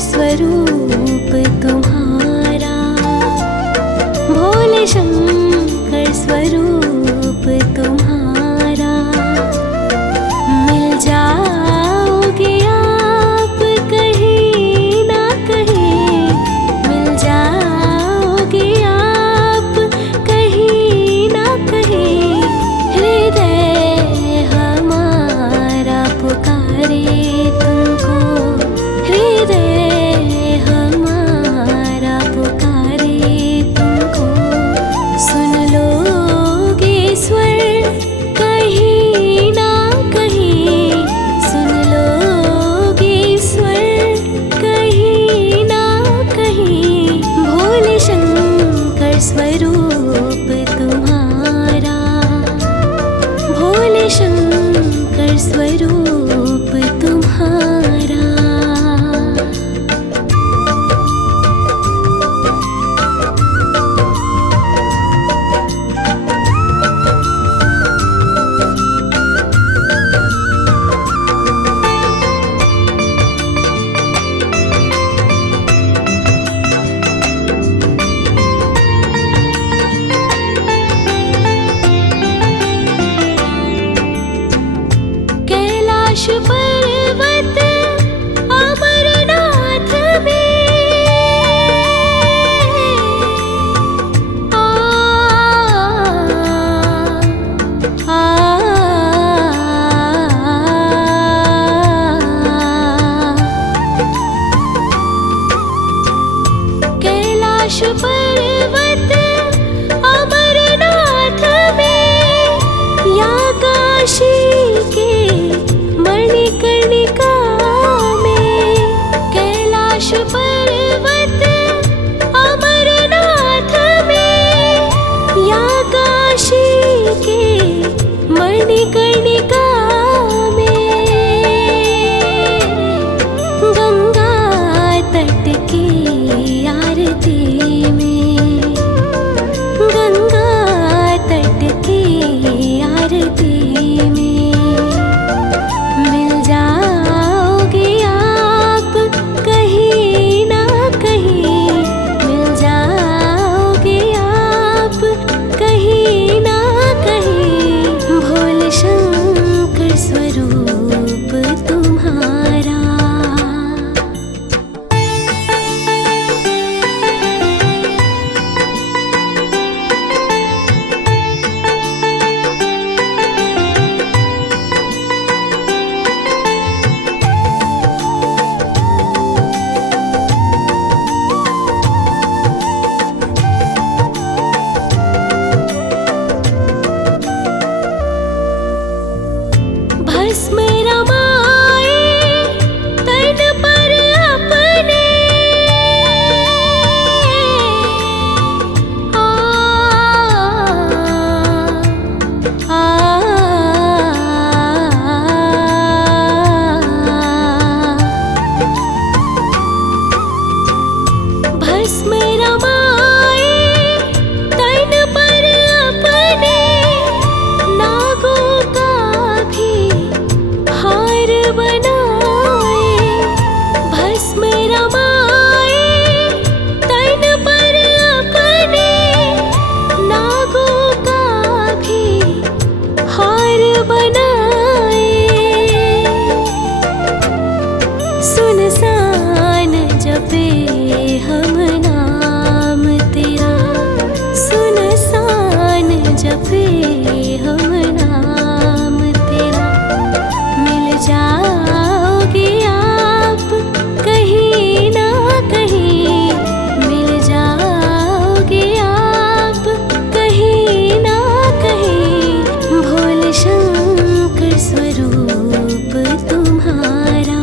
स्वरूप तुम्हारा, भोले शंकर स्वरूप तुम्हारा। मिल जाओगे आप कहीं ना कहीं, मिल जाओगे आप कहीं ना कहीं। हृदय हमारा पुकारे तुमको, हृदय हमारा पुकारे तुमको। सुन लोगे स्वर कहीं ना कहीं, सुन लोगे स्वर कहीं ना कहीं। भोले शंकर स्वरूप तुम्हारा, भोले शंकर स्वरूप तुम्हारा। कैलाश पर्वत अमरनाथ में कैलाश पर्वत अमरनाथ में, या काशी के मणिकर्णिका में। कैलाश पर्वत अमरनाथ में, या काशी के मणिकर्णिका में। गंगा तट की आरती में, गंगा तट की आरती में। मिल जाओगे आप कहीं ना कहीं, मिल जाओगे आप कहीं ना कहीं। भोले शंकर स्वरूप तुम्हारा। भस्म रमाए तन पर अपने, भस्म रमाए तन पर अपने। नागों का भी हार बनाए, भस्म रमाए तन पर अपने। नागों का भी हार बनाए। सुनसान जपे हम नाम तेरा, सुनसान जपे हम नाम तेरा। मिल जाओगे आप कहीं ना कहीं, मिल जाओगे आप कहीं ना कहीं। भोले शंकर स्वरूप तुम्हारा।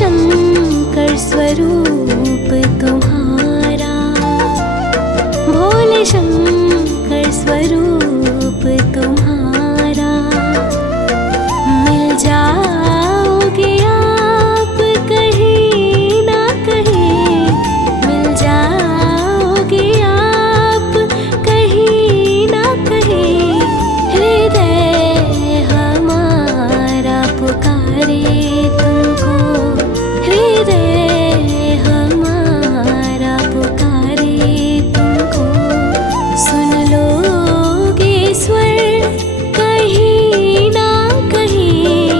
शंकर स्वरूप तुम्हारा, भोले शंकर स्वरूप तुम्हारा। मिल जाओगे आप कहीं ना कहीं, मिल जाओगे आप कहीं ना कहीं। हृदय हमारा पुकारे तुमको, हृदय हमारा पुकारे तुमको। सुन लोगे स्वर कहीं ना कहीं,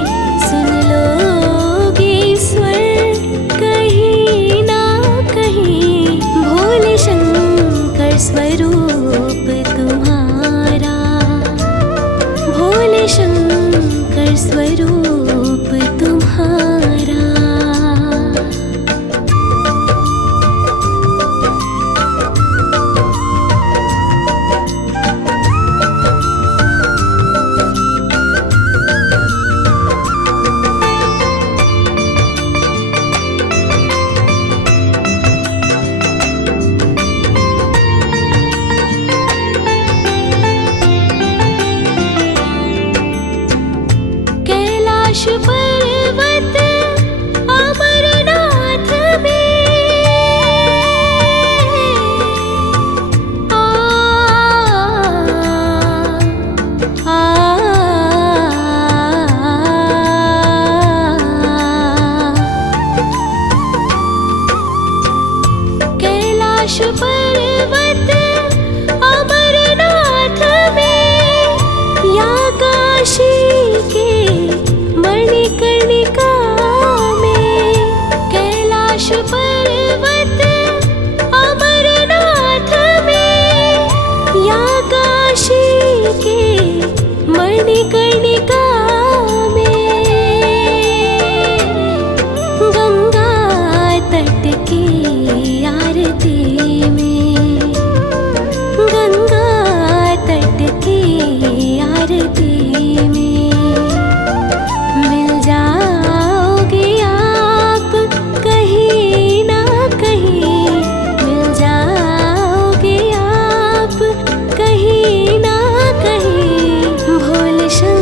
सुन लोगे स्वर कहीं ना कहीं। भोले शंकर स्वरूप तुम्हारा, भोले शंकर स्वरूप तुम्हारा। कैलाश पर्वत अमरनाथ में कैलाश पर्वत अमरनाथ में, या काशी के मणिकर्णिका में। कैलाश पर्वत अमरनाथ में, या काशी के मणिकर्णिका में। गंगा तट की आरती में, गंगा तट की आरती में। मिल जाओगे आप कहीं ना कहीं, मिल जाओगे आप कहीं ना कहीं। भोले शंकर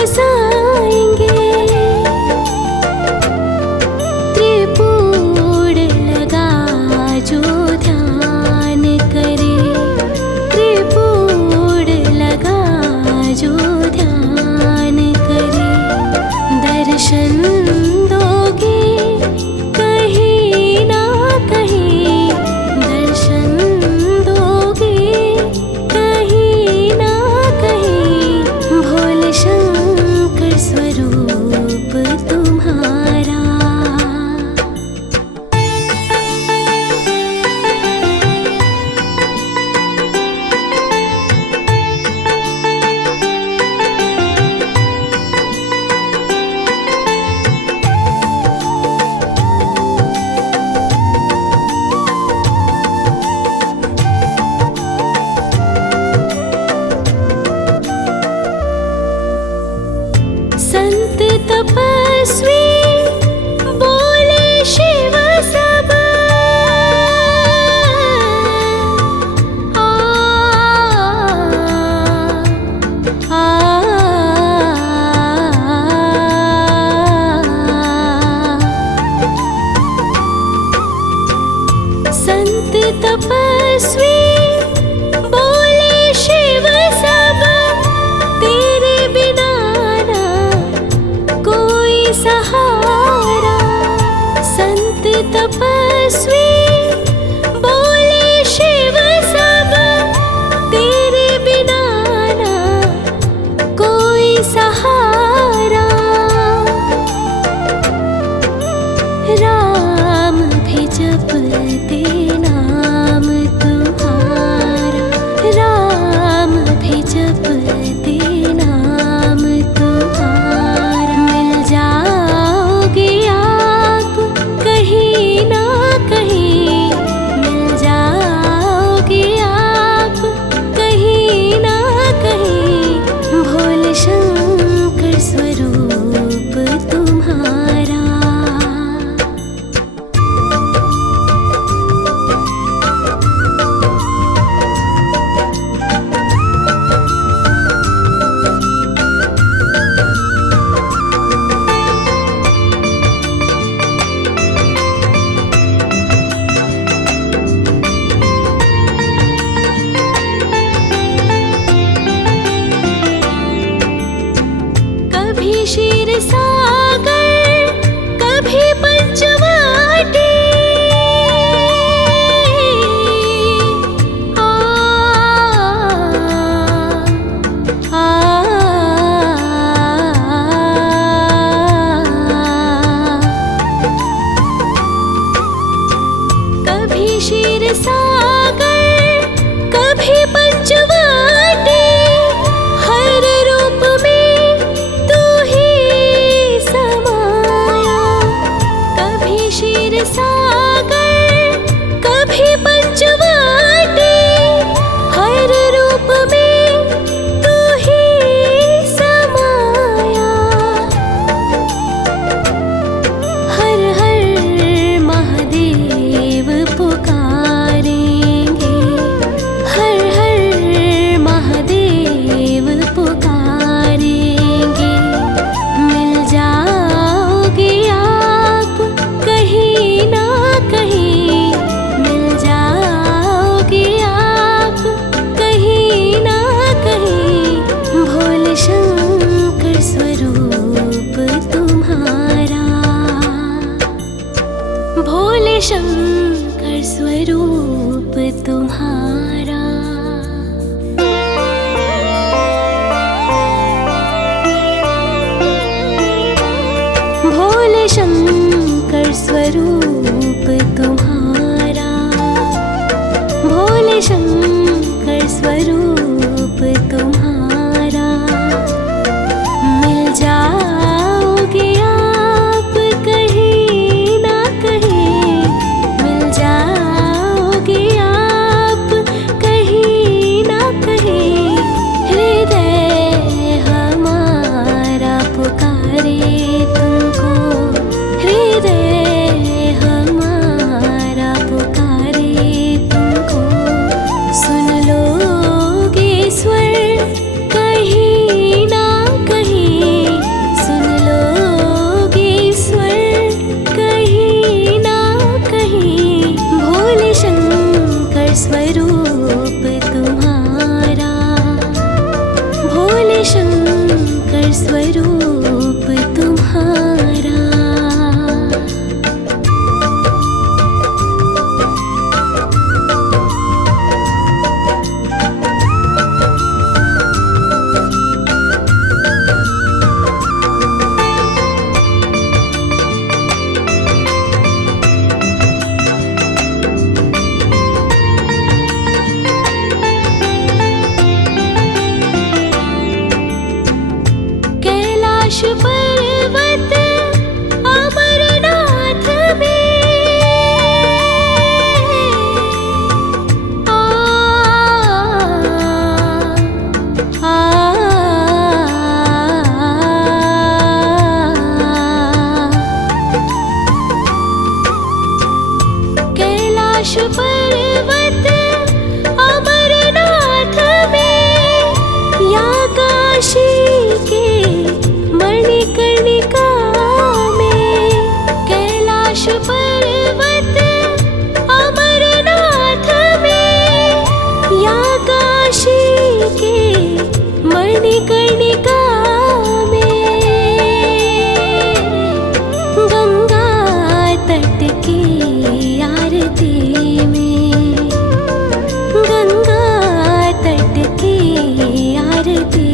बसाएंगे। त्रिपुर लगा जो ध्यान करे, त्रिपुर लगा जो ध्यान करे। दर्शन दोगे कहीं ना कहीं, दर्शन दोगे कहीं ना कहीं। भोले शंकर स्वरूप तुम्हारा। संत तपस्वी बोले शिव सब, आ, आ, संत तपस्वी बोले शिव सब, तेरे बिना ना कोई सहारा। संत तपस्वी बोले शिव सब, तेरे बिना ना कोई सहारा। राम भी जपते नाम तुम्हारा, राम भी जपते नाम तुम्हारा। मिल जाओगे आप कहीं ना कहीं, मिल जाओगे आप कहीं ना कहीं। भोले शंकर स्वरूप तुम्हारा। कभी क्षीर सागर, कभी पंचवटी, आ, आ, कभी क्षीर सागर, कभी पंचवटी। हर रूप में तू ही समाया। कभी क्षीर सागर, कभी पंचवटी। हर रूप में तू ही समाया। हर हर महादेव पुकारेंगे, हर हर महादेव पुकारेंगे। मिल जाओगे आप कहीं ना कहीं, मिल जाओगे आप कहीं ना कहीं। भोले शंकर स्वरूप तुम्हारा, भोले शंकर स्वरूप तुम्हारा। भोले शंकर स्वरूप तुम्हारा, भोले शंकर स्वरूप तुम्हारा। मिल जाओगे आप कहीं ना कहीं, मिल जाओगे आप कहीं ना कहीं। हृदय हमारा पुकारे तुमको, हृदय हमारा पुकारे तुमको। सुन लो पर्वत अमरनाथ में कैलाश पर्वत अमरनाथ में या काशी के मणिकर्णिका में। कैलाश पर्वत अमरनाथ में या काशी के मणिकर्णिका में। गंगा तट की आरती में, गंगा तट की आरती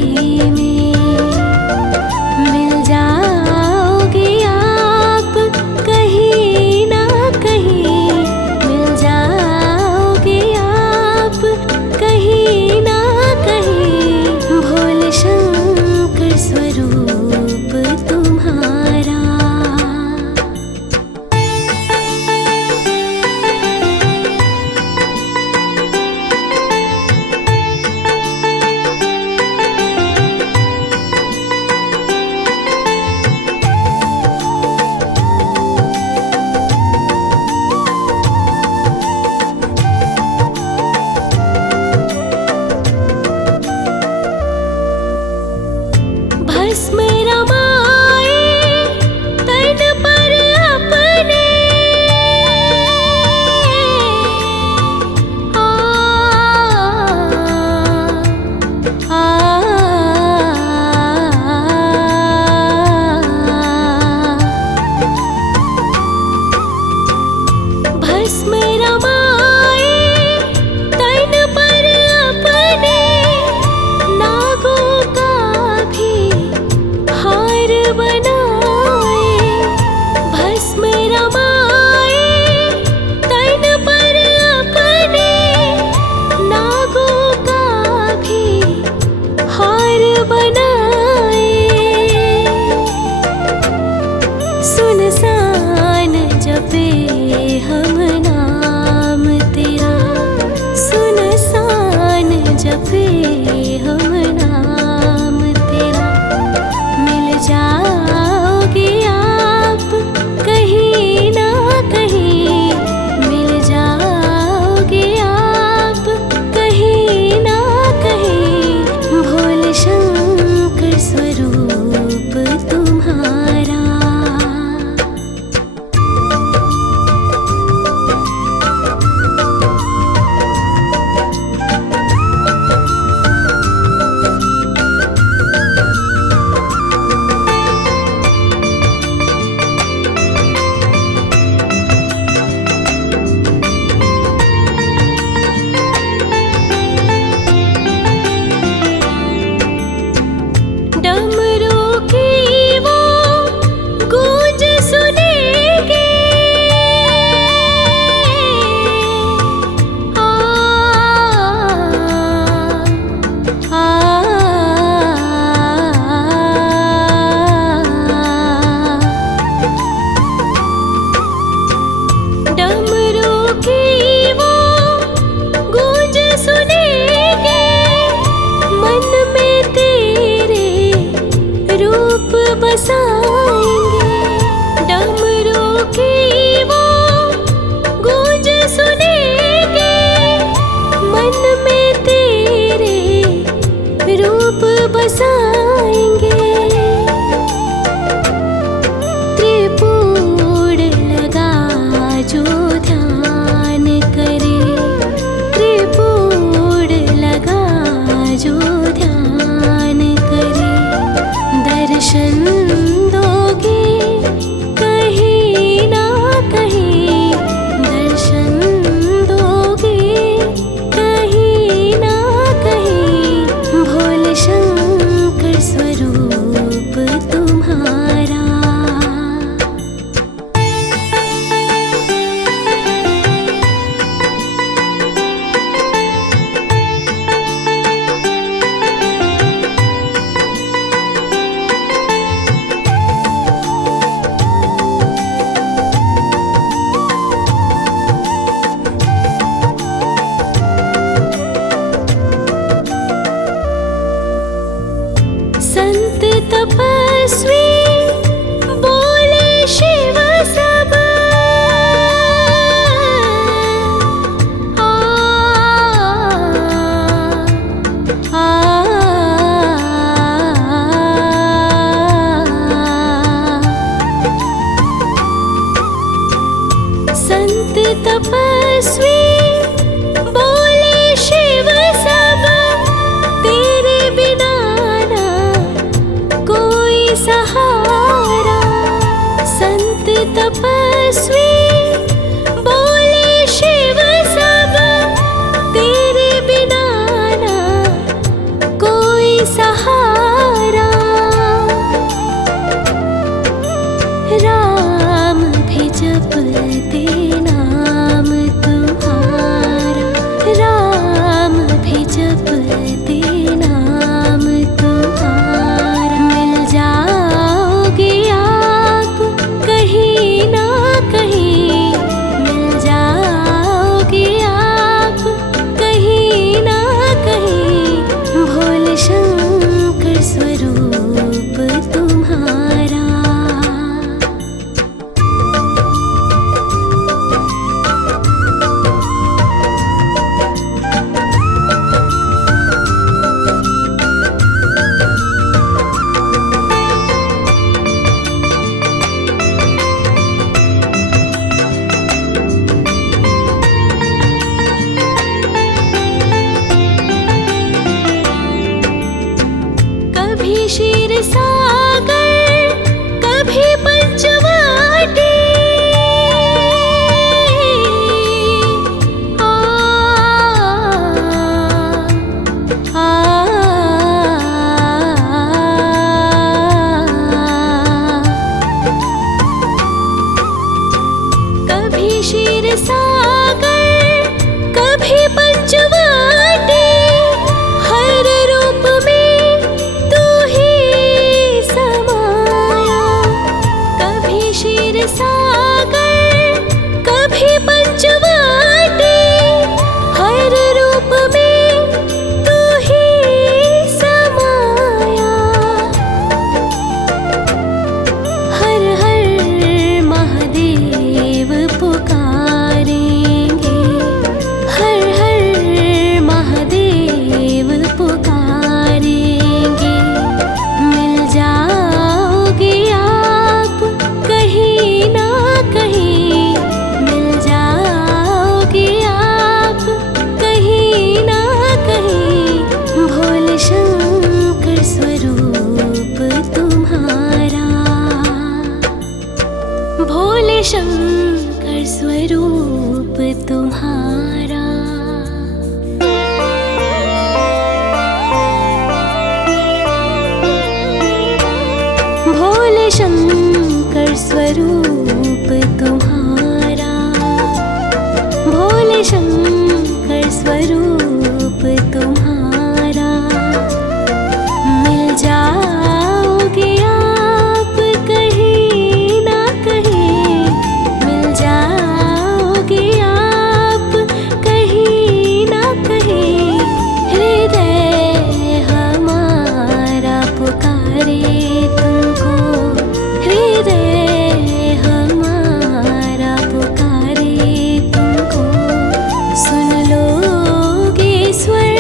में मिल जाओगे आप कहीं ना कहीं, मिल जाओगे आप कहीं ना कहीं। भोले शंकर स्वरूप तुम्हारा। भस्म रमाए तन पर अपने, भस्म रमाए तन पर अपने। नागों का भी हार बनाए, भस्म रमाए तन पर अपने। नागों का भी हार बनाए। सुनसान जपे हम नाम तेरा, सुनसान जपे हम नाम तेरा। मिल जाओगे आप कहीं ना कहीं, मिल जाओगे आप कहीं ना कहीं। भोले शंकर स्वरूप तुम्हारा। डमरू की वो गूंज सुनेंगे, आ, आ, डमरू की वो गूंज सुनेंगे। मन में तेरे रूप बसाएंगे। डमरू की वो गूंज सुनेंगे। मन में तेरे रूप बसाएंगे। त्रिपुर लगा जो ध्यान करे, त्रिपुर लगा जो ध्यान करे। दर्शन दो तपस्वी बोले शिव सब। आ, आ, संत तपस्वी बोले शिव सब, तेरे बिना ना कोई सहारा। संत तपस्वी बोले शिव सब, तेरे बिना ना कोई सहारा। राम भी जपते नाम तुम्हारा, राम भी जपते नाम तुम्हारा। मिल जाओगे आप कहीं ना कहीं, मिल जाओगे आप कहीं ना कहीं। भोले शंकर स्वरूप तुम्हारा। कभी क्षीर सागर, कभी पंचवटी। आ, आ, कभी क्षीर सागर, कभी पंचवटी। हर रूप में तू ही समाया। कभी क्षीर सागर, कभी पंचवटी। हर रूप में तू ही समाया। हर हर महादेव पुकारेंगे, हर हर महादेव पुकारेंगे। मिल जाओगे आप कहीं ना कहीं, मिल जाओगे आप कहीं ना कहीं। भोले शंकर स्वरूप तुम्हारा, भोले शंकर स्वरूप तुम्हारा। भोले शंकर स्वरूप तुम्हारा, भोले शंकर स्वरूप तुम्हारा। मिल जाओगे आप कहीं ना कहीं, मिल जाओगे आप कहीं ना कहीं। हृदय हमारा पुकारे तुमको, हृदय हमारा पुकारे तुमको। सुन लोगे स्वर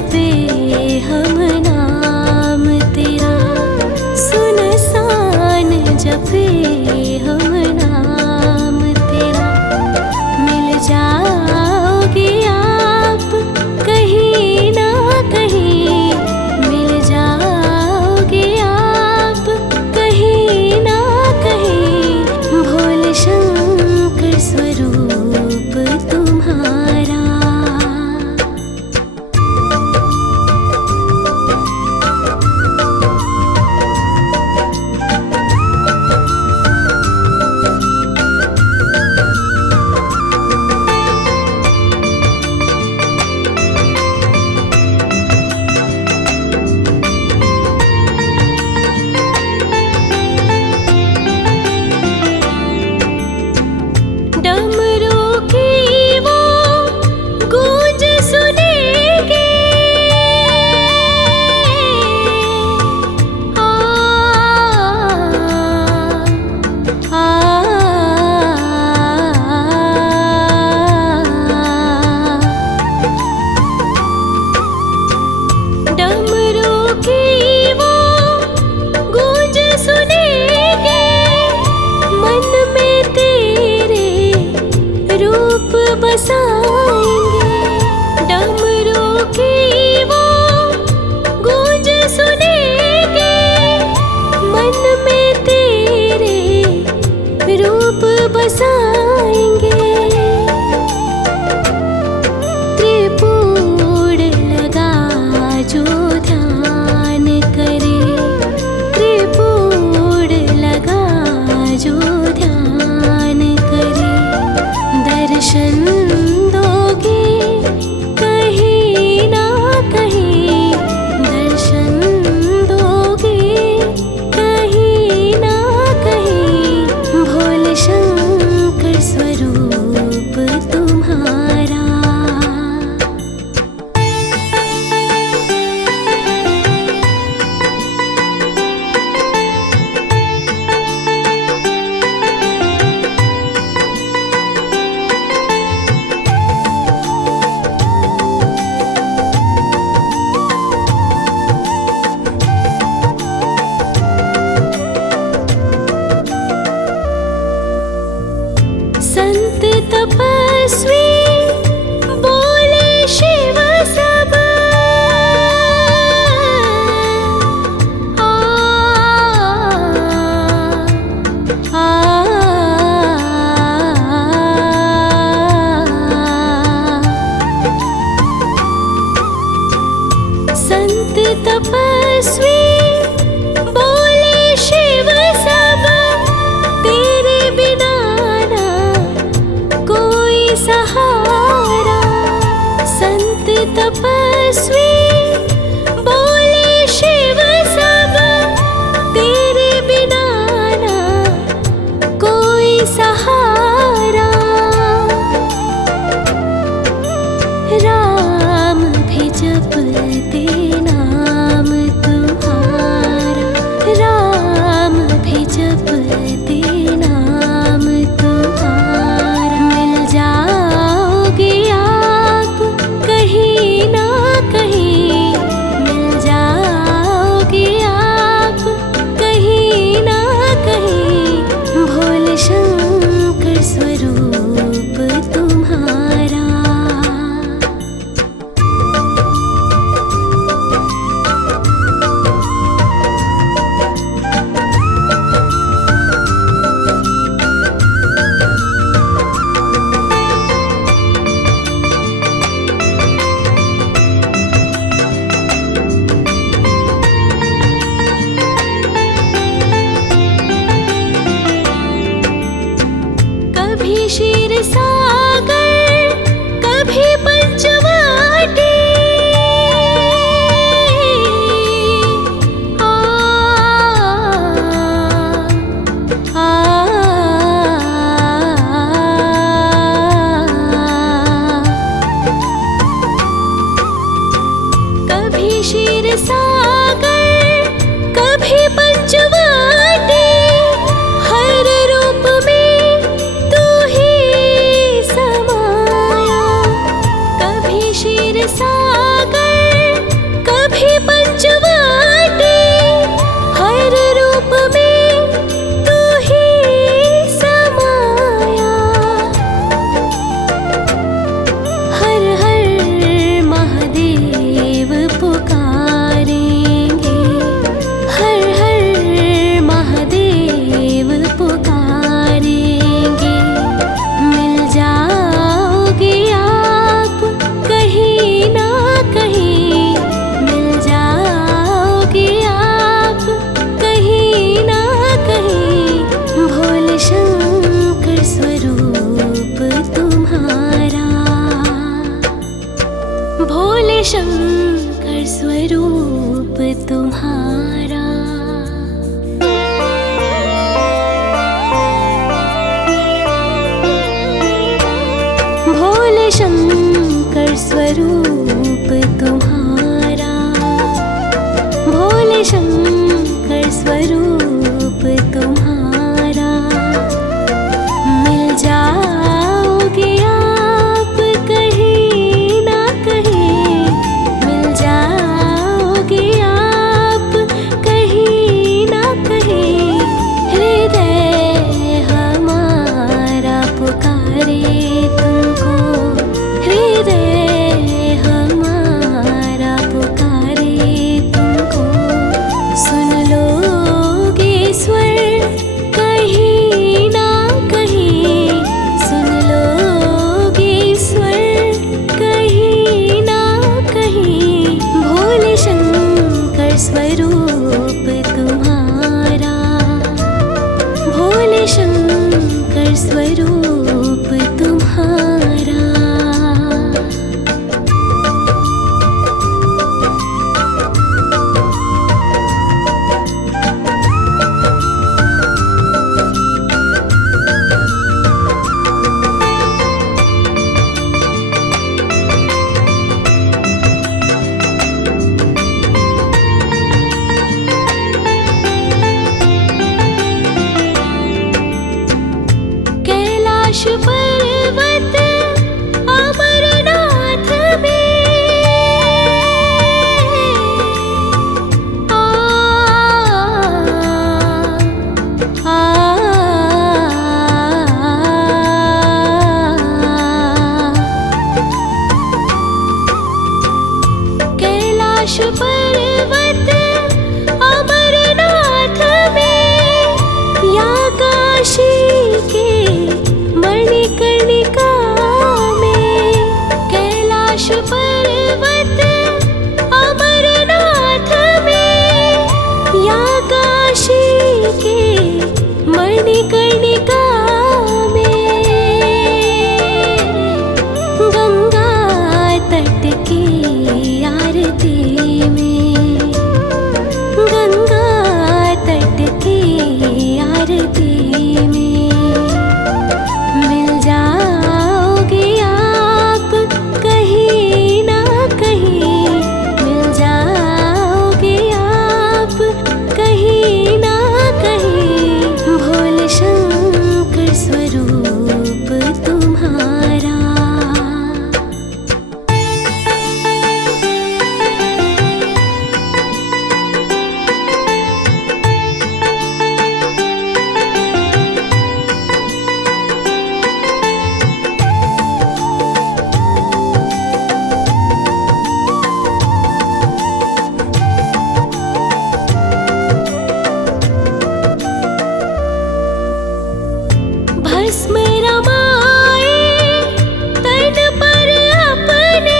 जपे हम नाम तेरा, सुनसान जपे हम नाम तेरा। मिल जाओगे आप कहीं ना कहीं, मिल जाओगे आप कहीं ना कहीं, भोले शंकर स्वरूप तुम्हारा। डमरू की वो गूंज सुनेंगे, आ, डमरू की वो गूंज सुनेंगे, मन में तेरे रूप बसाएंगे। डमरू की वो गूंज सुनेंगे, मन में तेरे रूप बसाएंगे। त्रिपुर लगा जो ध्यान करे, त्रिपुर लगा जो ध्यान करे, दर्शन दोगे कहीं ना कहीं, दर्शन दोगे कहीं ना कहीं, भोले शंकर स्वरूप तुम्हारा। संत तपस्वी बोले शिव सब, आ, संत तपस्वी बोले शिव सब, तेरे बिना ना कोई सहारा। संत तपस्वी बोले शिव सब, तेरे बिना ना कोई सहारा। राम भी जपते नाम तुम्हारा, राम भी जपते नाम तुम्हारा। मिल जाओगे आप कहीं ना कहीं, मिल जाओगे आप कहीं ना कहीं, भोले शंकर स्वरूप तुम्हारा। कभी क्षीर सागर, कभी पंचवटी, आ, कभी क्षीर सागर, कभी पंचवटी, हर रूप में तू ही समाया। कभी क्षीर सागर, शंकर स्वरूप तुम्हारा। भोले शंकर स्वरूप तुम्हारा, भोले शंकर स्वरूप तुम्हारा। मिल जाओगे आप कहीं ना कहीं, मिल जाओगे आप कहीं ना कहीं। हृदय हमारा पुकारे तुमको, हृदय हमारा पुकारे तुमको। सुन लोगे स्वर कहीं ना कहीं, सुन लोगे स्वर कहीं ना कहीं। भोले शंकर स्वरूप तुम्हारा, भोले शंकर स्वरूप तुम्हारा। कैलाश पर्वत अमरनाथ में कैलाश पर्वत अमरनाथ में या काशी के मणिकर्णिका में। कैलाश पर्वत अमरनाथ में या काशी के मणिकर्णिका में। गंगा तट की आरती में, गंगा तट की आरती में। मिल जाओगे आप कहीं ना कहीं, मिल जाओगे आप कहीं ना कहीं। भोले शंकर स्वरूप तुम्हारा। भस्म रमाए तन पर अपने,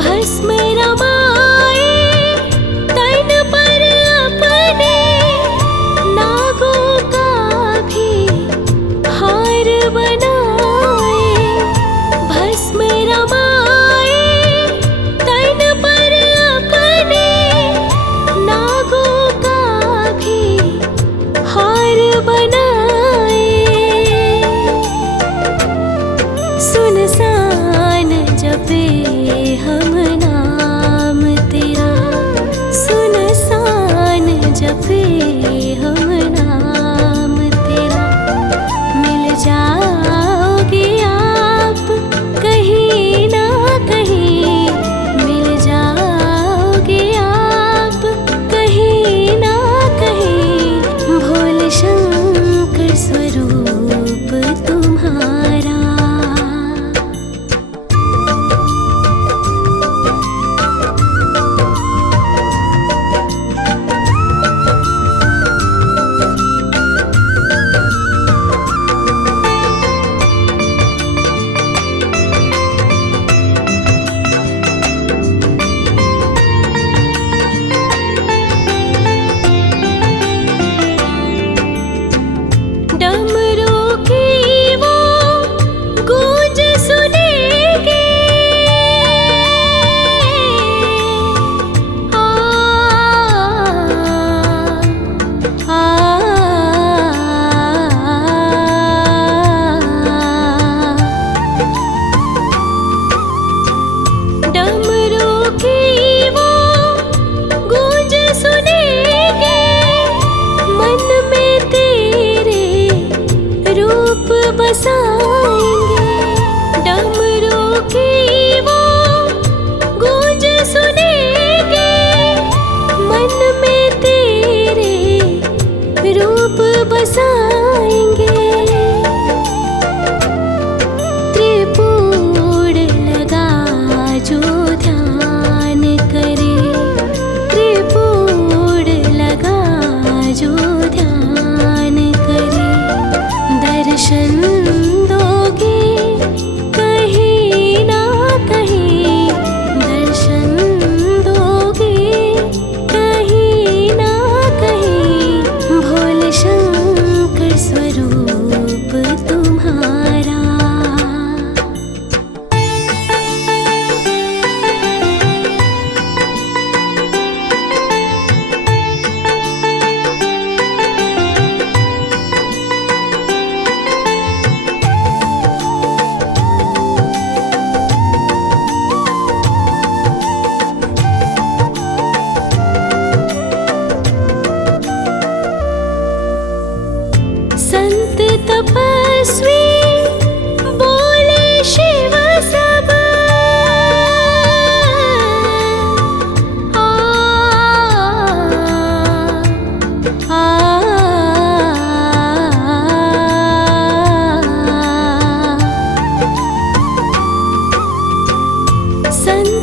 भस्म रमाए तन पर अपने। नागों का भी हार बनाए, भस्म रमाए तन पर अपने। नागों का भी हार बनाए। सुनसान जपे हम नाम,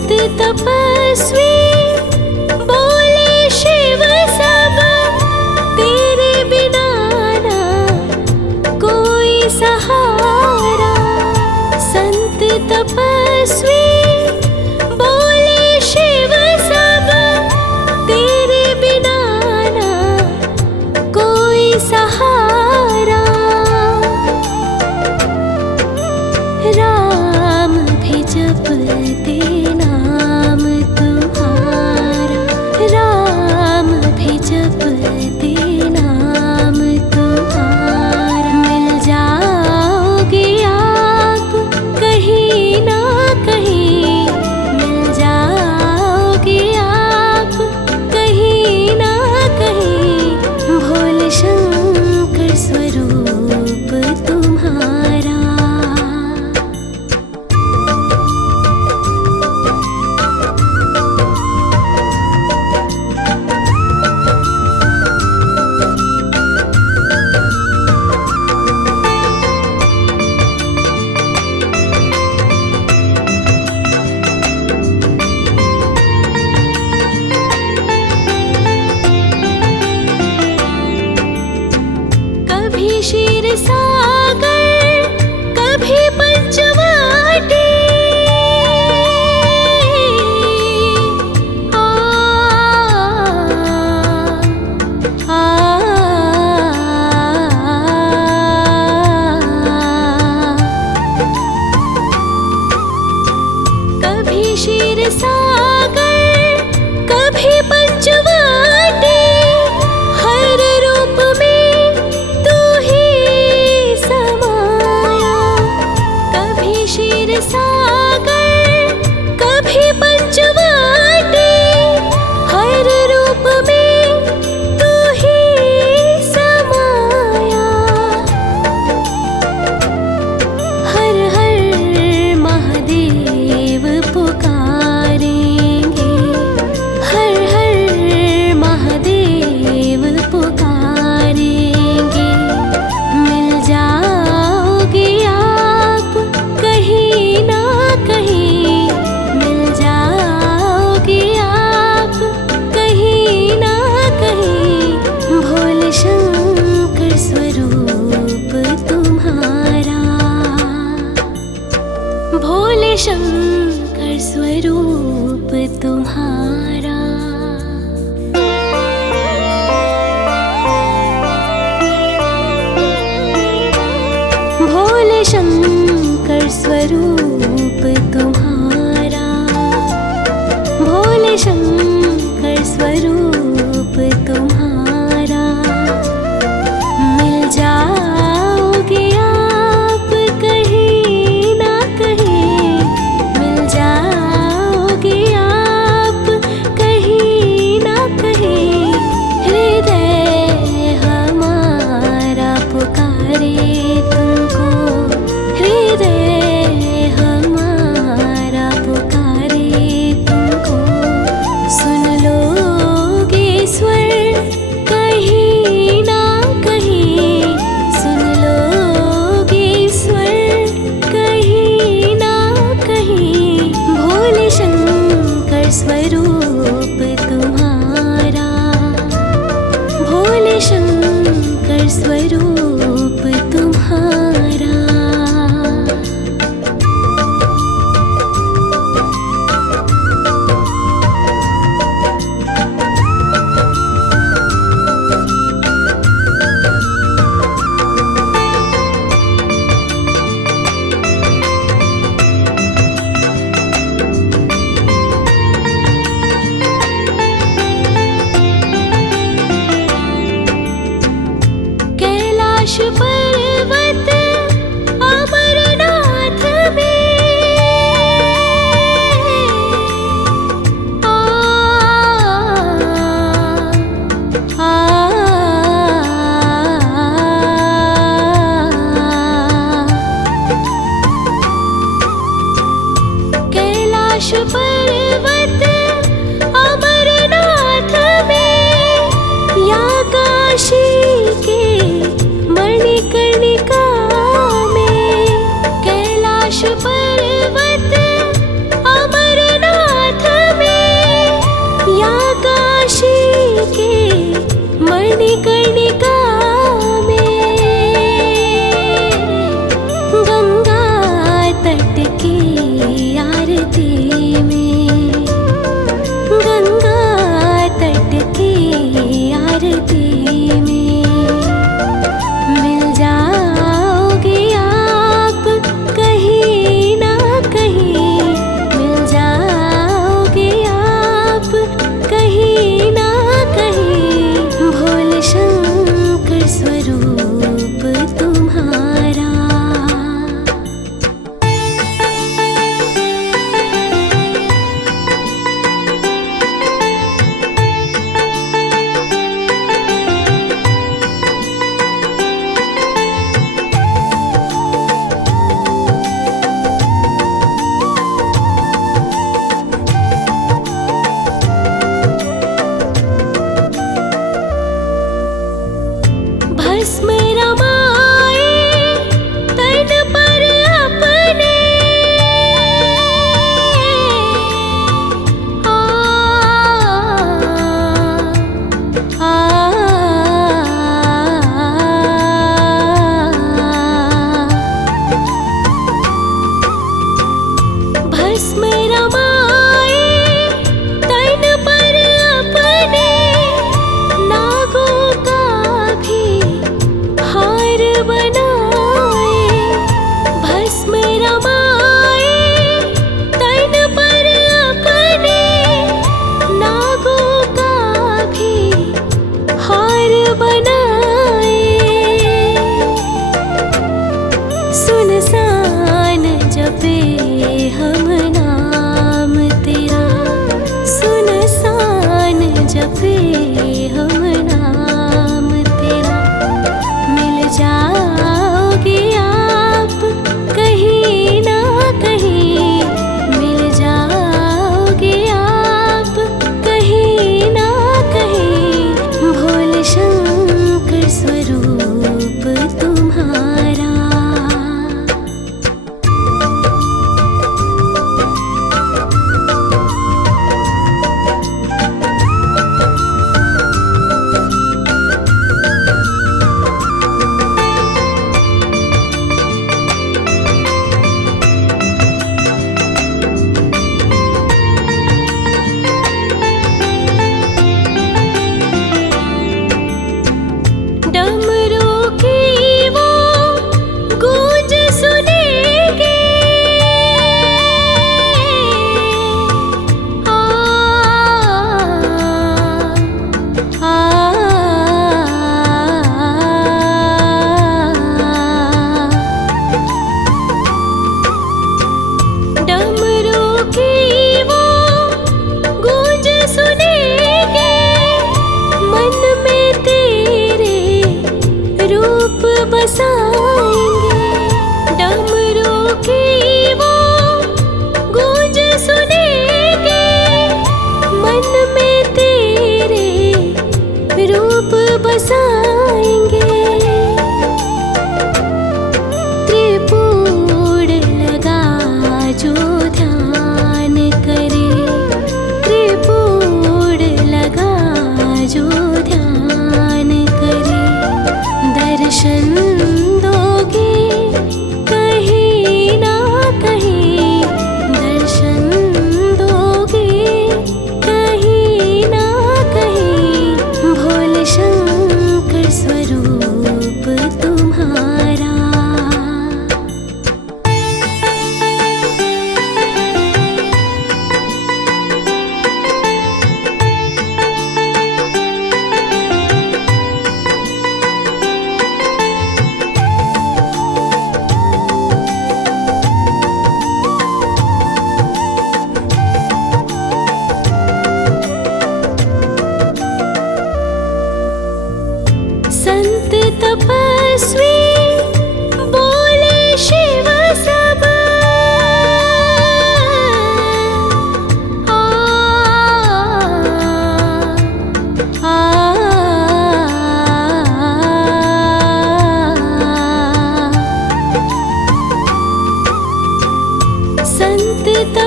संत तपस्वी बोले शिव सब तेरे बिना ना कोई सहारा। संत तपस्वी बोले शिव सब तेरे बिना ना कोई सहारा। राम भी जपते नाम तुम्हारा, राम भी जपते नाम तुम्हारा। मिल जाओगे आप कहीं ना कहीं, मिल जाओगे आप कहीं ना कहीं। भोले शंकर स्वरूप तुम्हारा। कभी क्षीर सागर कभी पंचवटी, कभी क्षीर सागर कभी पंचवटी। हर रूप में तू ही समाया। कभी क्षीर सागर कभी पंचवटी। हर रूप में तू ही समाया। हर हर महादेव पुकारेंगे, हर हर महादेव पुकारेंगे। मिल जाओगे आप कहीं ना कहीं, मिल जाओगे आप कहीं ना कहीं। भोले शंकर स्वरूप तुम्हारा, भोले शंकर स्वरूप तुम्हारा। भोले शंकर स्वरूप तुम्हारा, भोले शंकर स्वरूप तुम्हारा। मिल जाओगे आप कहीं ना कहीं, मिल जाओगे आप कहीं ना कहीं। हृदय हमारा पुकारे तुमको, हृदय हमारा पुकारे तुमको। सुन लोगे स्वर कहीं ना कहीं, सुन लोगे स्वर कहीं ना कहीं। भोले शंकर स्वरूप तुम्हारा, भोले शंकर स्वरूप तुम्हारा। कैलाश पर्वत अमरनाथ में कैलाश पर्वत अमरनाथ में, या काशी के मणिकर्णिका में। कैलाश पर्वत अमरनाथ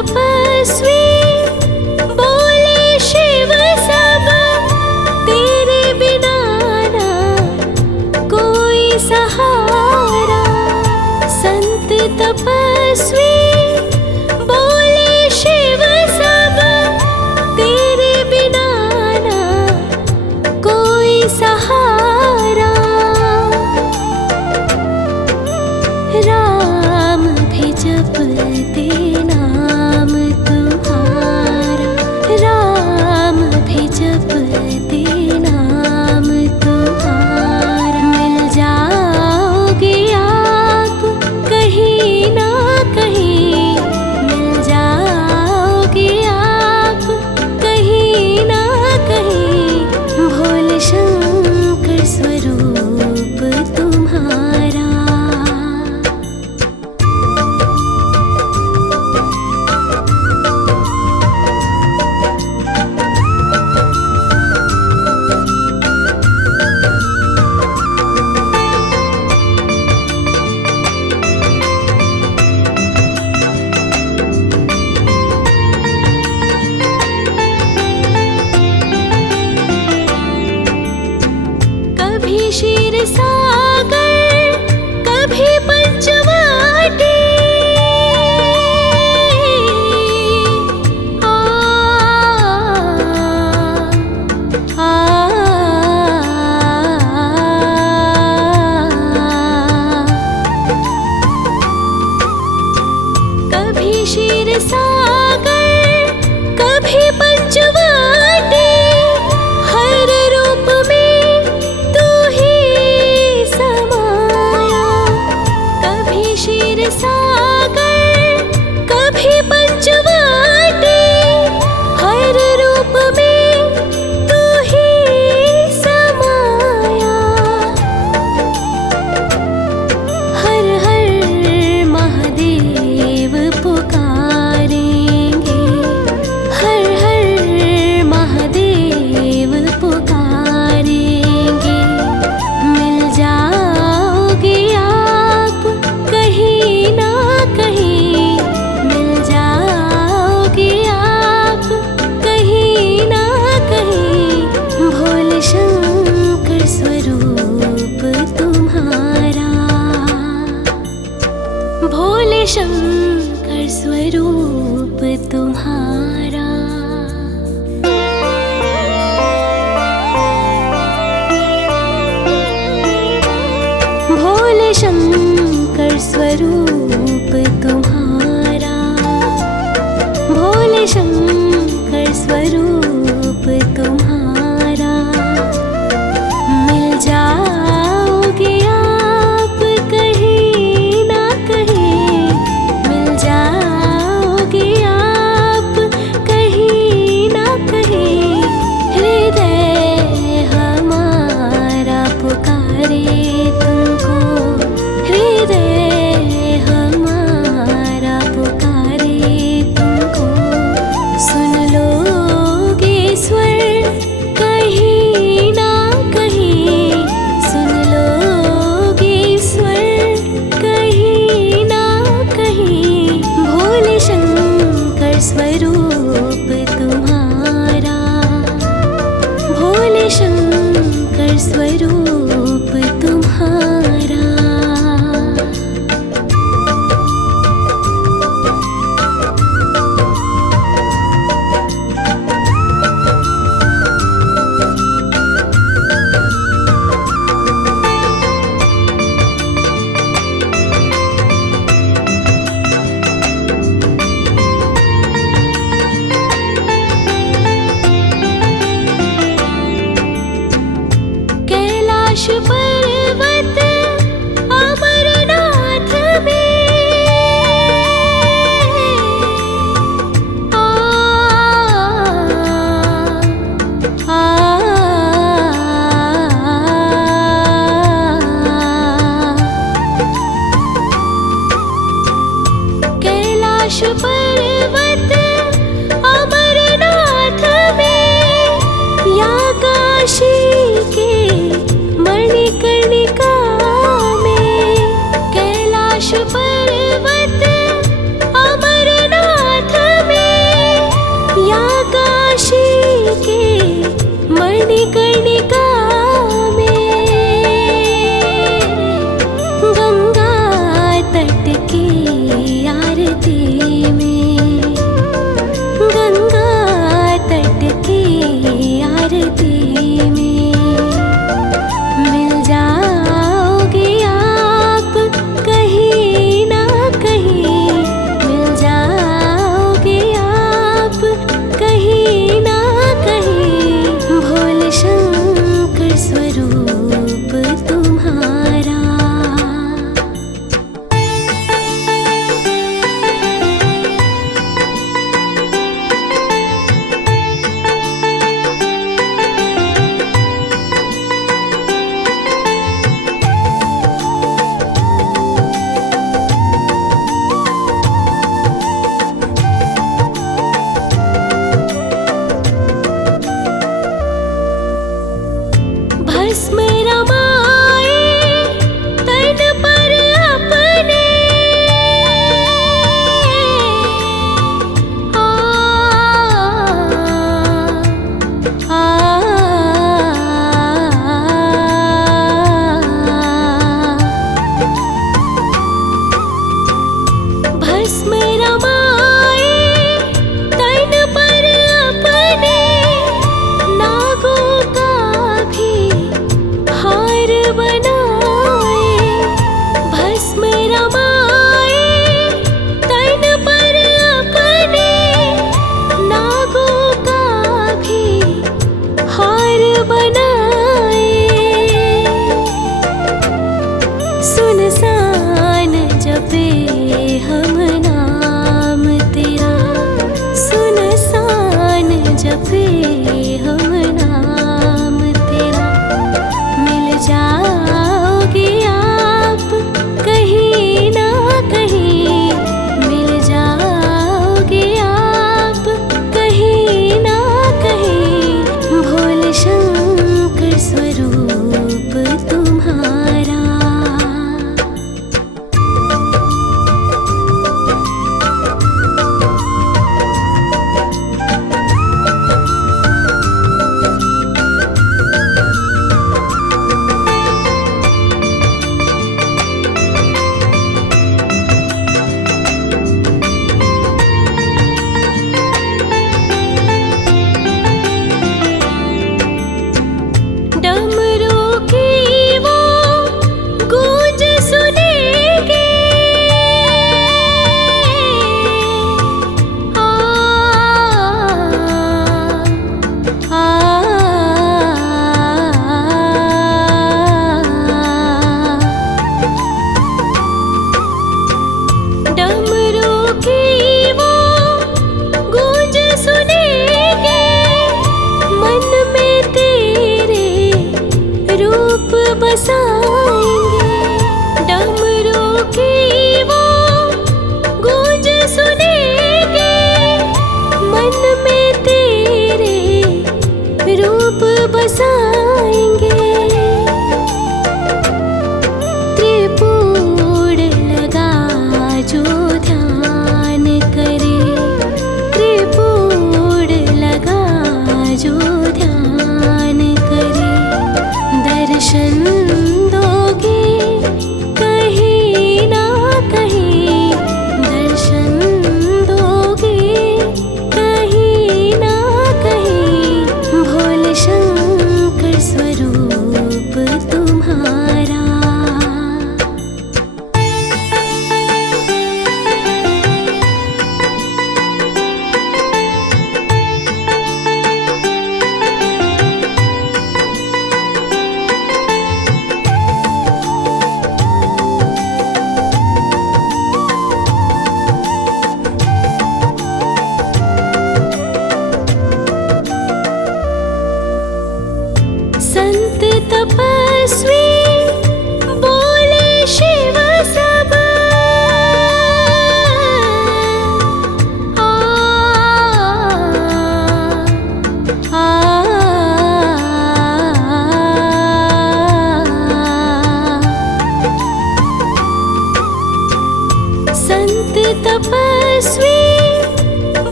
तपस्वी बोले शिव सब तेरे बिना ना कोई सहारा। संत तपस्वी बोले शिव सब तेरे बिना ना कोई सहारा। राम भी जपते नाम तुम्हारा, राम भी जपते नाम तुम्हारा। मिल जाओगे आप कहीं ना कहीं, मिल जाओगे आप कहीं ना कहीं। भोले शंकर स्वरूप तुम्हारा। कभी क्षीर सागर कभी पंचवटी, आ, आ, कभी क्षीर सागर कभी पंचवटी। हर रूप में तू ही समाया। कभी क्षीर सागर कभी पंचवटी। हर रूप में तू ही समाया। हर हर महादेव पुकारेंगे, हर हर महादेव पुकारेंगे। मिल जाओगे आप कहीं ना कहीं, मिल जाओगे आप कहीं ना कहीं। भोले शंकर स्वरूप तुम्हारा, भोले शंकर स्वरूप तुम्हारा। भोले शंकर स्वरूप तुम्हारा, भोले शंकर स्वरूप तुम्हारा। मिल जाओगे आप कहीं ना कहीं, मिल जाओगे आप कहीं ना कहीं। हृदय हमारा पुकारे तुमको, हृदय हमारा पुकारे तुमको।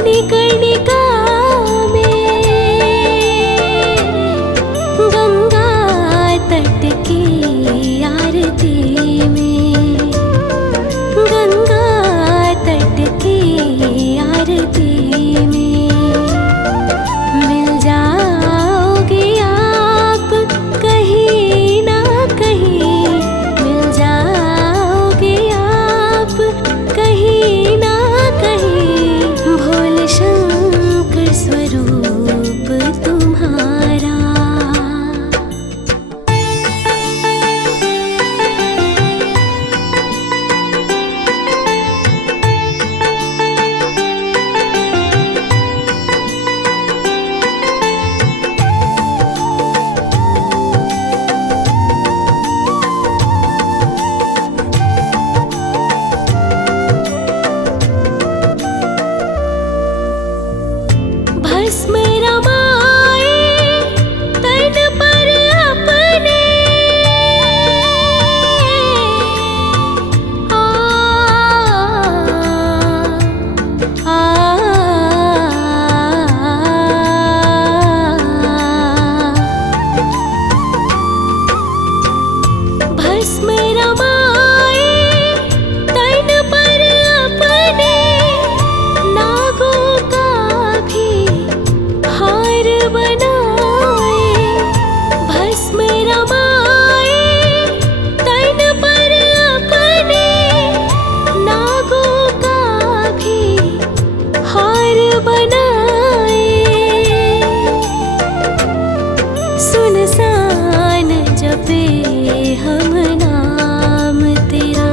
मणिकर्णिका में गंगा तट की आरती में, गंगा तट की आरती में मिल जाओगे आप कहीं ना कहीं, मिल जाओगे आप कहीं ना कहीं, भोले शंकर स्वरूप तुम्हारा। भस्म रमाए तन पर अपने, आ, भस्म रमाए तन पर अपने, नागों का भी हार बनाए। भस्म रमाए तन पर अपने, नागों का भी हार बनाए। सुनसान जपे हम नाम तेरा,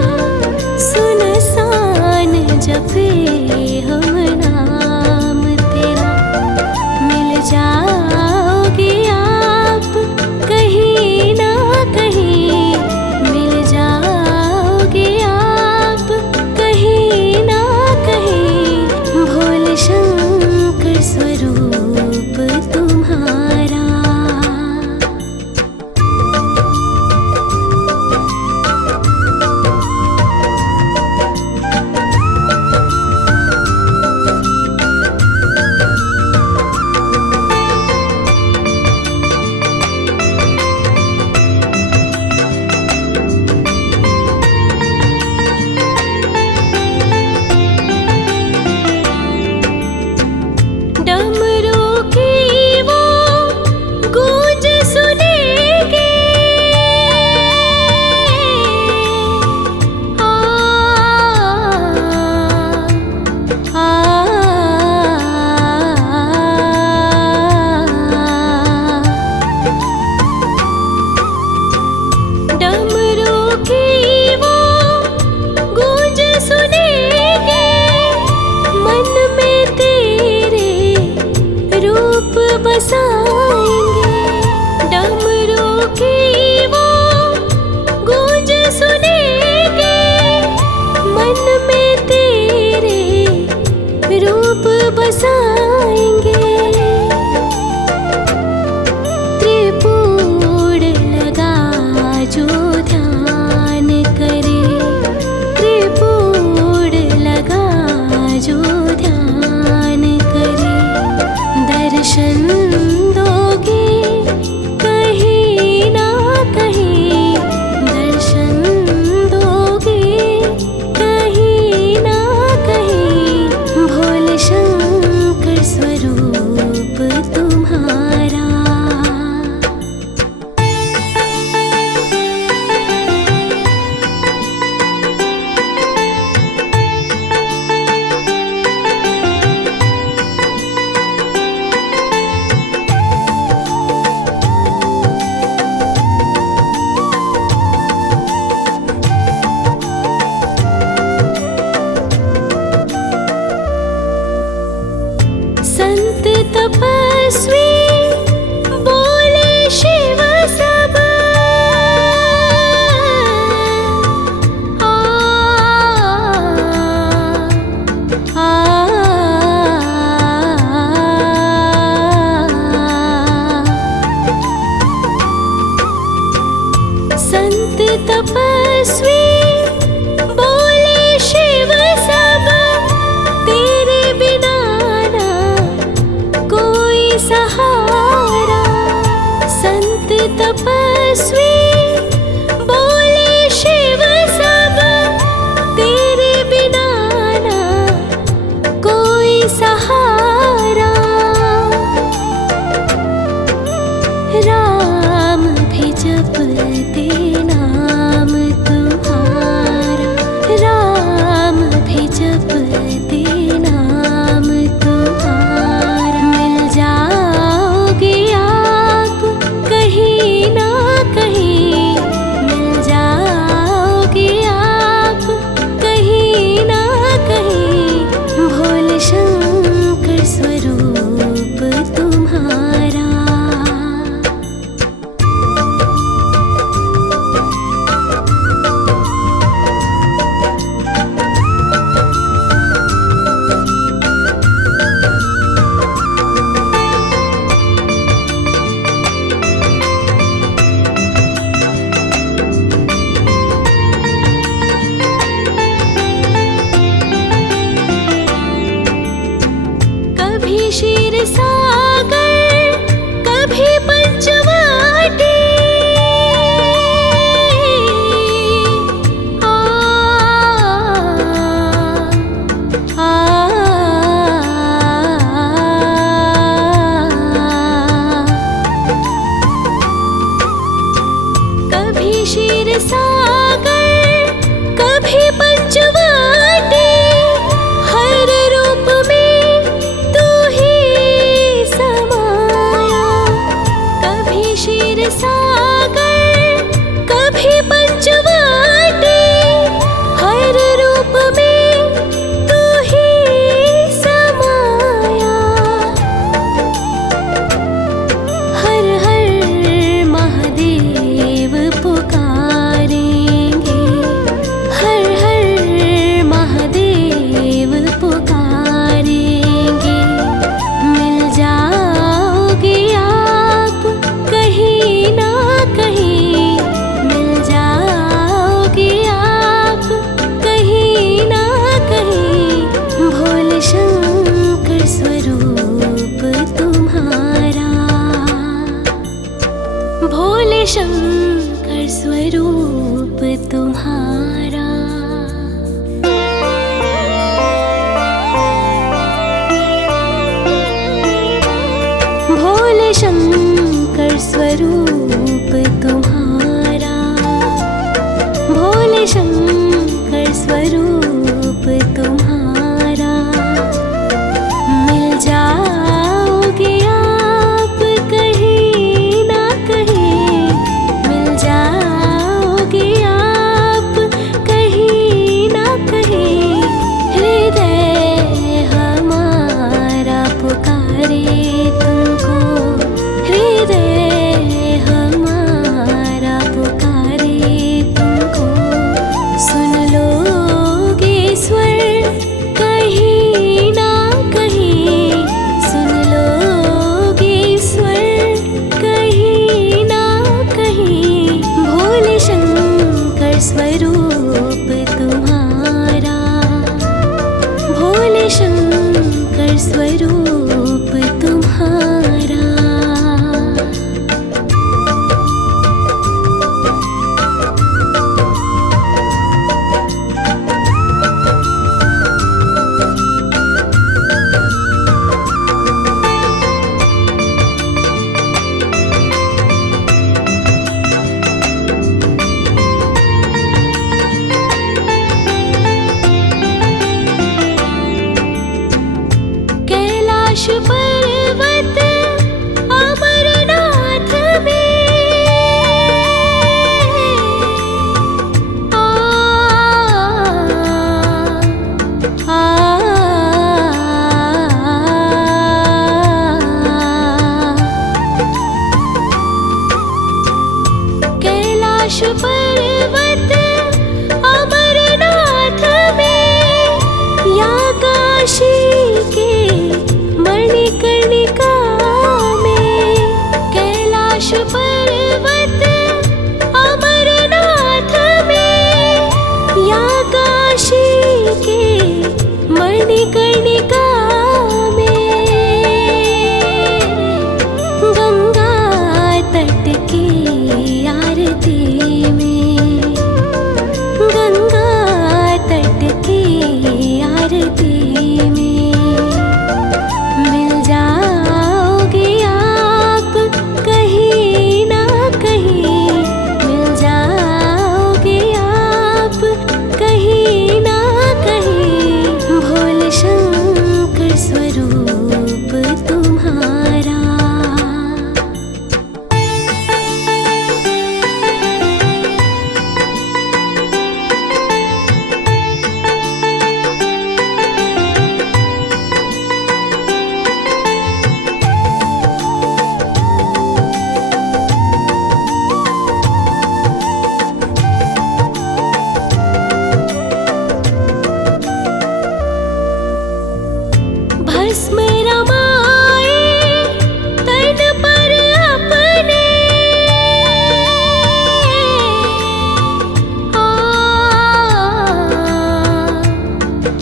सुनसान जपे हम नाम तेरा, मिल जाओगे आप कहीं ना कहीं, मिल जाओगे आप कहीं ना कहीं, भोले शंकर भोले शंकर स्वरूप तुम्हारा, भोले शंकर स्वरूप तुम्हारा। मिल जाओगे आप कहीं ना कहीं, मिल जाओगे आप कहीं ना कहीं। हृदय हमारा पुकारे तुमको, हृदय हमारा पुकारे तुमको। सुन लोगे स्वर कहीं ना कहीं, सुन लोगे स्वर कहीं ना कहीं। भोले शंकर स्वरूप तुम्हारा, भोले शंकर स्वरूप तुम्हारा। कैलाश पर्वत अमरनाथ में आ, आ, कैलाश पर्वत अमरनाथ में या काशी के मणिकर्णिका में। कैलाश पर्वत अमरनाथ में या काशी के मणिकर्णिका में। गंगा तट की आरती में, गंगा तट की आरती में। मिल जाओगे आप कहीं ना कहीं, मिल जाओगे आप कहीं ना कहीं। भोले शंकर स्वरूप तुम्हारा। भस्म रमाए तन पर अपने, आ,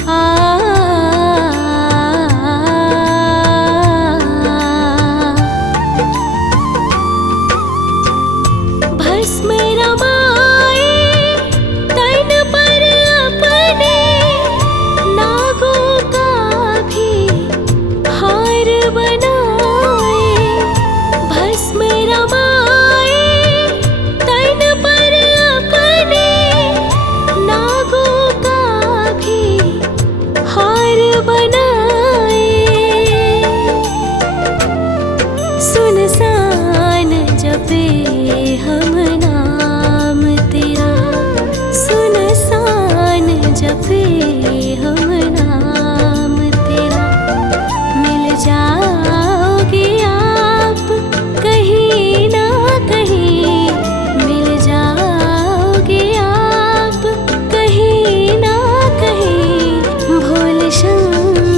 आ, भस्म रमाए तन पर अपने। नागों का भी हार बनाए, भस्म रमाए तन पर अपने। नागों का भी हार बनाए। सुनसान जपे हम नाम तेरा, सुनसान जपे हम नाम तेरा। मिल जाओगे आप कहीं ना कहीं, मिल जाओगे आप कहीं ना कहीं। भोले शंकर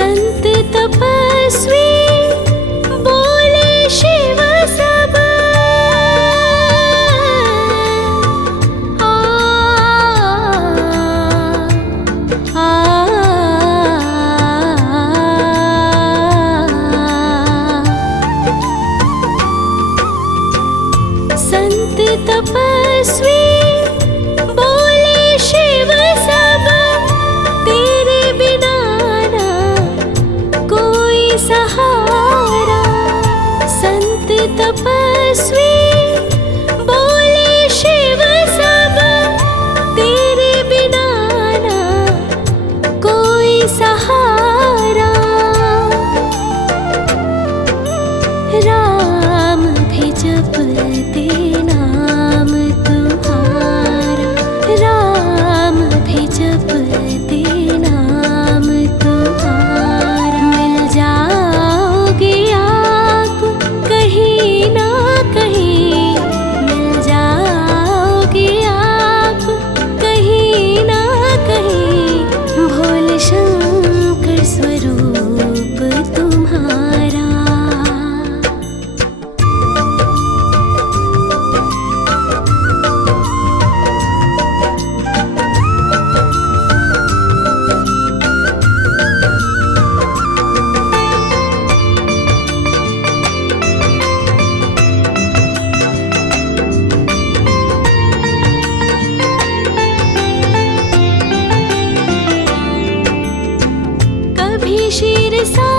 संत तपस्वी बोले शिव सब। आ, आ, संत तपस्वी बोले शिव सब, तेरे बिना ना कोई सहारा। संत तपस्वी बोले शिव सब, तेरे बिना ना कोई सहारा। राम भी जपते नाम तुम्हारा, राम भी जपते नाम तुम्हारा। मिल जाओगे आप कहीं ना कहीं, मिल जाओगे आप कहीं ना कहीं। भोले शंकर स्वरूप तुम्हारा। कभी शीर सा